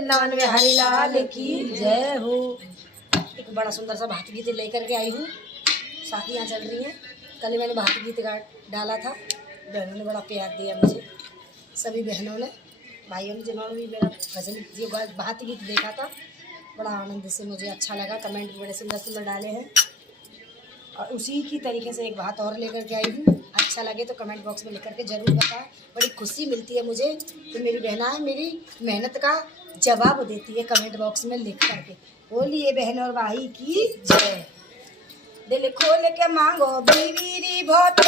वृंदावन में हरिलाल की जय हो। एक बड़ा सुंदर सा भात गीत लेकर के आई हूँ, शादियाँ चल रही हैं। कल मैंने भात गीत डाला था, बहनों ने बड़ा प्यार दिया मुझे, सभी बहनों ने, भाइयों ने, जिन्होंने भी मेरा भजन भात गीत देखा था, बड़ा आनंद से मुझे अच्छा लगा। कमेंट भी बड़े सुंदर सुंदर डाले हैं और उसी की तरीके से एक बात और लेकर के आई हूँ। अच्छा लगे तो कमेंट बॉक्स में लिख करके ज़रूर बताएं। बड़ी खुशी मिलती है मुझे कि मेरी बहनाएं मेरी मेहनत का जवाब देती है कमेंट बॉक्स में लिख करके। बोलिए बहन और भाई की जय। दिल खोल के मांगो बीवी री बहुत